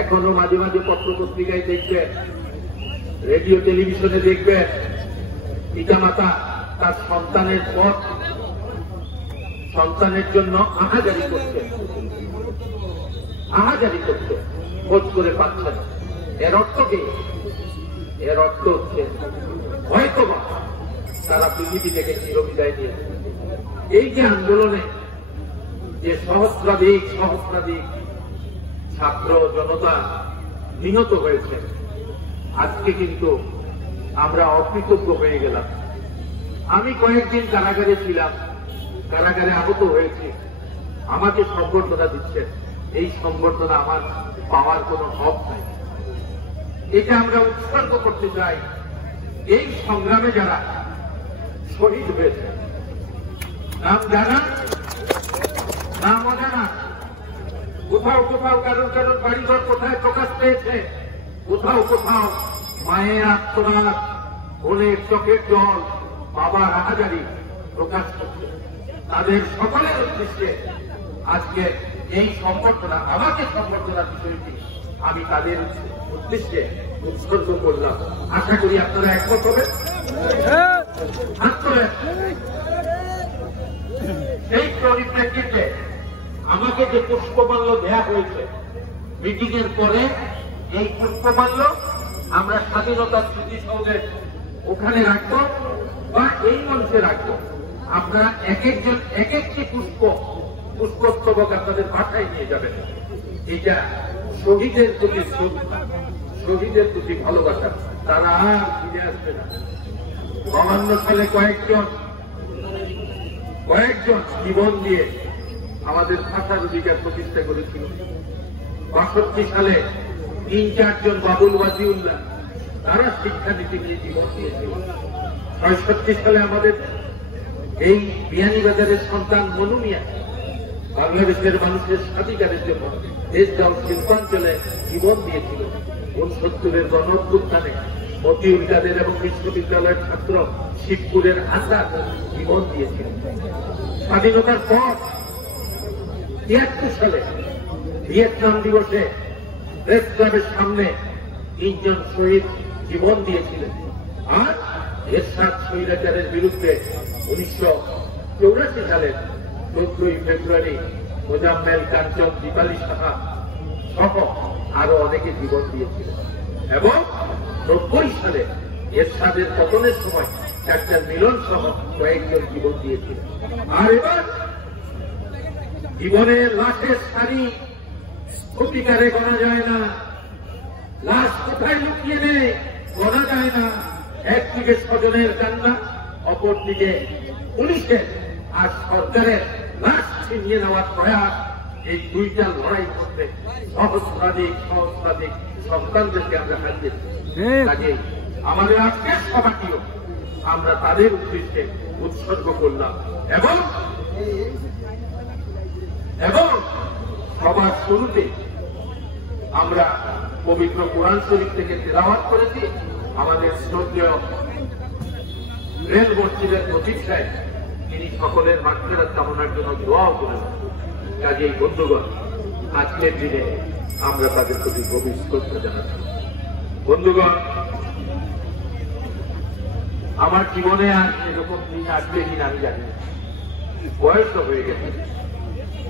এখনো মাঝে মাঝে পত্র পত্রিকায় দেখবেন, রেডিও টেলিভিশনে দেখবেন, পিতামাতা তার সন্তানের পথ সন্তানের জন্য আহাজারি করছে, খোঁজ করে পাচ্ছে না। এর অর্থ কি? এর অর্থ হচ্ছে হয়তো তারা পৃথিবী থেকে চিরবিদায় নিয়েছে। এই যে আন্দোলনে যে সহস্রাধিক ছাত্র জনতা নিহত হয়েছে, আজকে কিন্তু আমরা অকৃতজ্ঞ হয়ে গেলাম। আমি কয়েকদিন কারাগারে ছিলাম, কারাগারে আহত হয়েছি, আমাকে সম্বর্ধনা দিচ্ছেন। এই সম্বর্ধনা আমার পাওয়ার কোনো হক নাই। এটা আমরা উৎসর্গ করতে চাই এই সংগ্রামে যারা শহীদ হয়েছে, নাম জানা নাম অজানা, কোথাও কারোর বাড়িঘর কোথায় প্রকাশ পেয়েছে, কোথাও মায়ের আত্মনাদ, বোনের চোখের জল, বাবার আহাজারি প্রকাশ করছে। তাদের সকলের উদ্দেশ্যে আজকে এই সম্বর্ধনা, আমাকে সম্বর্ধনার বিষয়টি আমি তাদের উদ্দেশ্যে উৎসর্গ করলাম। আশা করি আপনারা একমত হবেন। সেই পরিপ্রেক্ষিতে আমাকে যে পুষ্পমাল্য দেয়া হয়েছে মিটিং এর পরে, এই পুষ্পমাল্য আমরা স্বাধীনতার স্মৃতিসৌধের ওখানে রাখবো বা এই মঞ্চে রাখবো। আপনারা এক একটি পুষ্পস্তবক আপনাদের বাসায় নিয়ে যাবেন। এটা শহীদের প্রতি শ্রদ্ধা, শহীদের প্রতি ভালোবাসা। তারা আর ফিরে আসবে না। 52 সালে কয়েকজন জীবন দিয়ে আমাদের ভাষার অধিকার প্রতিষ্ঠা করেছিল। 62 সালে 3-4 জন বাবুল ওয়াজিউল্লাহ, তারা শিক্ষানীতি নিয়ে জীবন দিয়েছিল। 66 সালে আমাদের এই বিয়ানীবাজারের সন্তান মনু মিয়া বাংলাদেশের মানুষের স্বাধিকারের জন্য দেশগাঁও শিল্পাঞ্চলে জীবন দিয়েছিল। 69-এর গণঅভ্যুত্থানে মতিউর কাদের এবং বিশ্ববিদ্যালয়ের ছাত্র শিবপুরের আসাদ জীবন দিয়েছিল। স্বাধীনতার পর 73 সালে ভিয়েতনাম দিবসে প্রেস ক্লাবের সামনে 3 জন শহীদ জীবন দিয়েছিলেন। আর এরশাদ স্বৈরাচারের বিরুদ্ধে 1984 সালের 14ই ফেব্রুয়ারি মোজাম্মেল, কাঞ্চন, দীপালি সাহা সহ আরো অনেকে জীবন দিয়েছিলেন। এবং 90 সালে এরশাদের পতনের সময় ডাক্তার মিলন সহ কয়েকজন জীবন দিয়েছিলেন। আর এবার জীবনের লাশের সারি প্রতিকারে গণা যায় না, লাশ কোথায় লুকিয়ে নেই গণা যায় না। একদিকে স্বজনের কান্না, অপরদিকে পুলিশের আর সরকারের লাশ ছিনিয়ে নেওয়ার প্রয়াস। এই দুইটা লড়াই করতে সহস্রাধিক সন্তানদেরকে আমরা হারিয়েছি। কাজেই আমাদের আজকের সভাটিও আমরা তাদের উদ্দেশ্যে উৎসর্গ করলাম। এবং সবার শুরুতে আমরা পবিত্র কোরআন শরীফ থেকে তেলাওয়াত করেছি। আমাদের শ্রদ্ধেয় রেল মসজিদের প্রতীক সাহেব, তিনি সকলের মাগফিরাত কামনার জন্য দোয়াও করেছেন। কাজেই বন্ধুগণ, আজকের দিনে আমরা তাদের প্রতি গভীর শ্রদ্ধা জানাচ্ছি। বন্ধুগণ, আমার জীবনে আর এরকম দিন আসবে কিনা আমি জানি, বয়স হয়ে গেছে।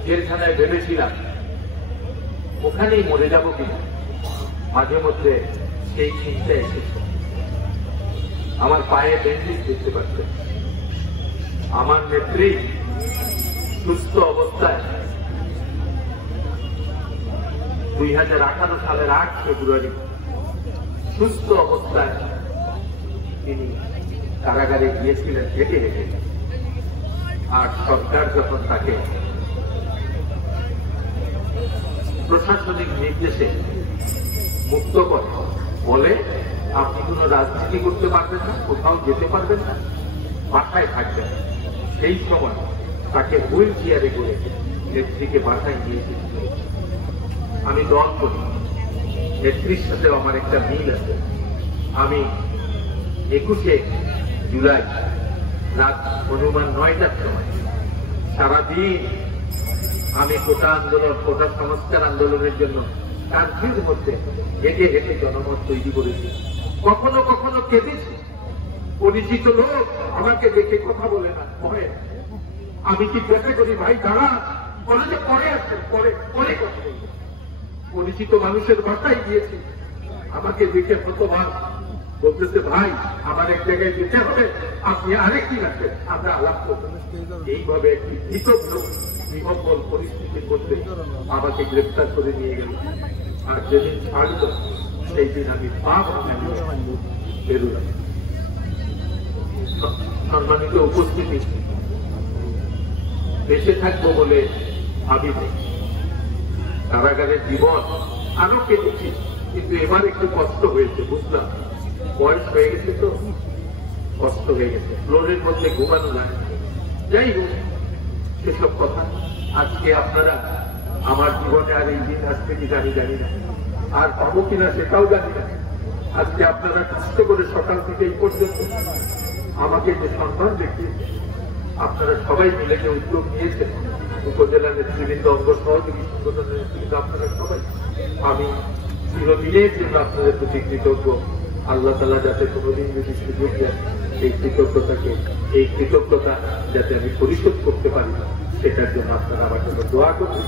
জেলখানায় ভেবেছিলাম ওখানেই মরে যাব কিনা, মাঝে মধ্যে সেই চিন্তা এসেছে। আমার পায়ে ব্যান্ডেজ দেখতে পাচ্ছেন। আমার নেত্রী সুস্থ অবস্থায় 2018 সালের 8 ফেব্রুয়ারি সুস্থ অবস্থায় তিনি কারাগারে গিয়েছিলেন হেঁটে হেঁটে। আর সরকার যখন তাকে প্রশাসনিক নির্দেশে মুক্ত করে, বলে আপনি কোন রাজনীতি করতে পারবেন না, কোথাও যেতে পারবেন না, বাসায় থাকবেন। সেই সময় তাকে হুইল চেয়ারে করে নেত্রীকে বাসায় নিয়ে এসেছিল। আমি দল করি, নেত্রীর সাথে আমার একটা মিল আছে। আমি 21শে জুলাই রাত অনুমান 9টার সময় সারাদিন আমি কোটা আন্দোলন, কোটা সংস্কার আন্দোলনের জন্য কান্ট্রির মধ্যে হেঁটে হেঁটে জনমত তৈরি করেছি। কখনো কখনো কেঁদেছি। পরিচিত লোক আমাকে দেখে কথা বলে না, পরে আমি কি বেঁচে করি, ভাই দাঁড়া, বলে যে পরে আসছেন, পরে পরে কথা বলবো। পরিচিত মানুষের বাসায় গিয়েছি, আমাকে দেখে হতবাক, বলতেছে ভাই আমার এক জায়গায় যেতে হবে, আপনি আরেকদিন আসেন, আমরা আলাপ করবো। এইভাবে একটি বিহম্বল পরিস্থিতির মধ্যে আমাকে গ্রেফতার করে নিয়ে গেল। আর যেদিন ছাড়ল সেই দিন আমি পাপ বেরোলাম। সম্মানিত উপস্থিতি, বেঁচে থাকবো বলে ভাবিনি। কারাগারের জীবন আরো কেটেছি, কিন্তু এবার একটু কষ্ট হয়েছে, বুঝলাম বয়স হয়ে গেছে তো কষ্ট হয়ে গেছে, ফ্লোরের মধ্যে ঘুমানো লাগে। যাই হোক, সেসব কথা আজকে আপনারা আমার জীবনে আর এই দিন আসবে কি জানি না, আর পাবো কিনা সেটাও জানি না। আজকে আপনারা কষ্ট করে সকাল থেকে এই পর্যন্ত আমাকে যে সম্মান দেখিয়েছে, আপনারা সবাই মিলে যে উদ্যোগ নিয়েছেন, উপজেলা নেতৃবৃন্দ, অঙ্গ সহযোগী সংগঠনের নেতৃবৃন্দ, আপনারা সবাই, আমি চিরদিনের জন্য আপনাদের প্রতি কৃতজ্ঞ। আল্লাহ তাআলা যাতে কোনোদিন যদি সুযোগ দেন, এই কৃতজ্ঞতা যাতে আমি পরিশোধ করতে পারি, সেটার জন্য আপনারা আমার জন্য দোয়া করবেন।